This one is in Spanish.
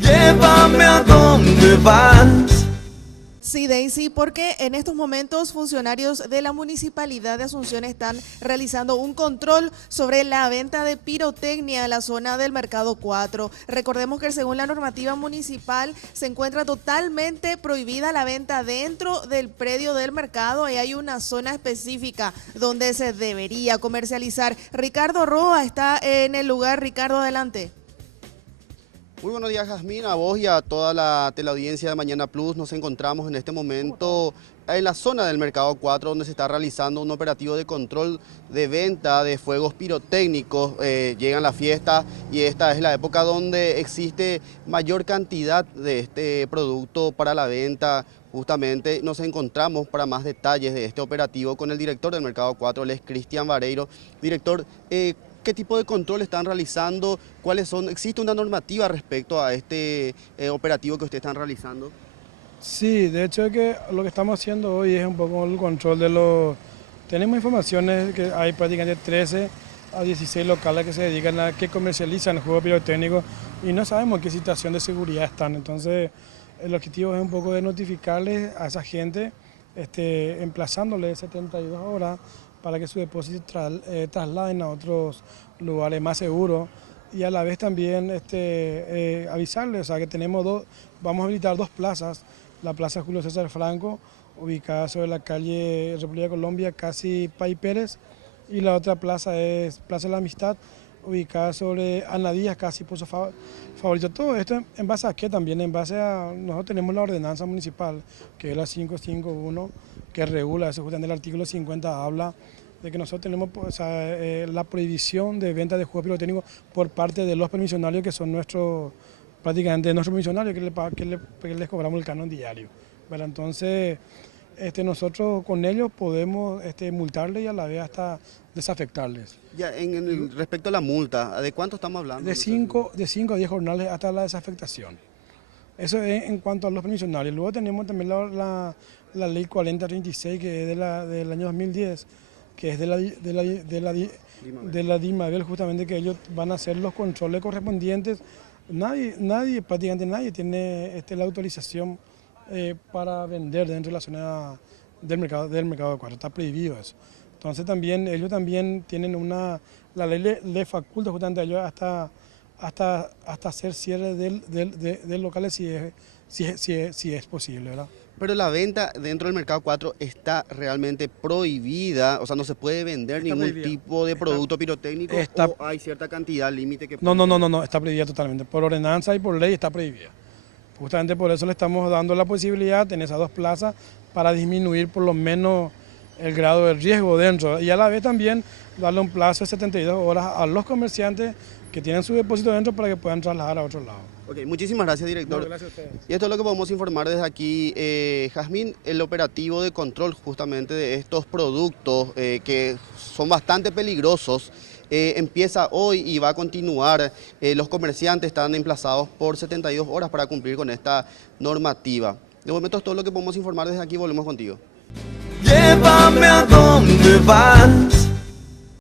Llévame a donde vas. Sí, Daisy, porque en estos momentos funcionarios de la Municipalidad de Asunción están realizando un control sobre la venta de pirotecnia en la zona del Mercado 4. Recordemos que según la normativa municipal se encuentra totalmente prohibida la venta dentro del predio del mercado y hay una zona específica donde se debería comercializar. Ricardo Roa está en el lugar. Ricardo, adelante. Muy buenos días, Jazmín, a vos y a toda la teleaudiencia de Mañana Plus. Nos encontramos en este momento en la zona del Mercado 4, donde se está realizando un operativo de control de venta de fuegos pirotécnicos. Llegan las fiestas y esta es la época donde existe mayor cantidad de este producto para la venta. Justamente nos encontramos para más detalles de este operativo con el director del Mercado 4, él es Cristian Vareiro. Director, ¿qué tipo de control están realizando? ¿Cuáles son? ¿Existe una normativa respecto a este operativo que ustedes están realizando? Sí, de hecho es que lo que estamos haciendo hoy es un poco el control de los... Tenemos informaciones que hay prácticamente 13 a 16 locales que se dedican a que comercializan juegos pirotécnicos y no sabemos qué situación de seguridad están. Entonces el objetivo es un poco de notificarles a esa gente, emplazándoles 72 horas para que su depósito trasladen a otros lugares más seguros y a la vez también avisarles, o sea, que vamos a habilitar dos plazas, la Plaza Julio César Franco, ubicada sobre la calle República de Colombia, casi Pay Pérez, y la otra plaza es Plaza de la Amistad, ubicada sobre Ana Díaz, casi Pozo Favorito. Todo esto en base a qué también, en base a, nosotros tenemos la ordenanza municipal, que es la 551, que regula eso, justamente el artículo 50 habla de que nosotros tenemos la prohibición de venta de juegos pirotécnicos por parte de los permisionarios que son prácticamente nuestros permisionarios que les cobramos el canon diario. ¿Verdad? Entonces nosotros con ellos podemos multarles y a la vez hasta desafectarles. Ya, respecto a la multa, ¿de cuánto estamos hablando? De 5 a 10 jornales hasta la desafectación. Eso es en cuanto a los permisionarios. Luego tenemos también la ley 4036, que es del año 2010, que es de la DIMABEL, justamente, que ellos van a hacer los controles correspondientes. Prácticamente nadie tiene la autorización para vender dentro de la zona del mercado de 4, está prohibido eso. Entonces también ellos también tienen la ley le faculta justamente a ellos hasta hacer cierre del local si es posible, ¿verdad? Pero la venta dentro del Mercado 4 está realmente prohibida, o sea, no se puede vender ningún tipo de producto pirotécnico o hay cierta cantidad límite que... No, está prohibida totalmente. Por ordenanza y por ley está prohibida. Justamente por eso le estamos dando la posibilidad en esas dos plazas para disminuir por lo menos el grado de riesgo dentro y a la vez también darle un plazo de 72 horas a los comerciantes que tienen su depósito dentro para que puedan trasladar a otro lado. Ok, muchísimas gracias, director. No, gracias a ustedes. Y esto es lo que podemos informar desde aquí. Jazmín, el operativo de control justamente de estos productos que son bastante peligrosos empieza hoy y va a continuar. Los comerciantes están emplazados por 72 horas para cumplir con esta normativa. De momento es todo lo que podemos informar desde aquí, volvemos contigo. Llévame a donde vas.